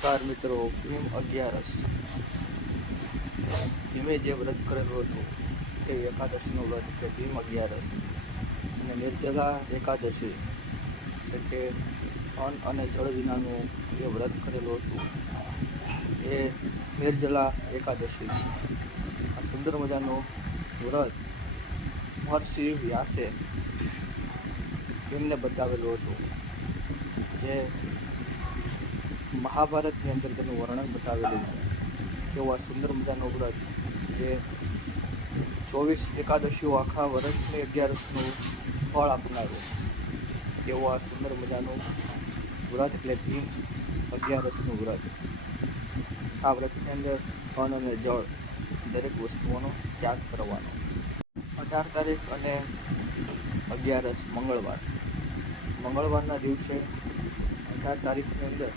નમસ્કાર મિત્રો, ભીમ 11 ભીમે જે વ્રત કરેલું હતું તે એકાદશીનું વ્રત એટલે ભીમ 11 અને નિર્જલા એકાદશી એટલે કે અન્ન અને જળ વિનાનું જે વ્રત કરેલું હતું એ નિર્જલા એકાદશી. આ સુંદર મજાનું વ્રત મહર્ષિ વ્યાસે ભીમને બતાવેલું હતું, જે મહાભારતની અંદર તેનું વર્ણન બતાવેલું છે. તેવું આ સુંદર મજાનું વ્રત જે 24 એકાદશીઓ આખા વર્ષની 11નું ફળ આપનારું તેવું આ સુંદર મજાનું વ્રત એટલે ભીમ 11નું વ્રત. આ વ્રતની અંદર અન્ન અને જળ દરેક વસ્તુઓનો ત્યાગ કરવાનો. 18 તારીખ અને 11 મંગળવારના દિવસે 18 તારીખની અંદર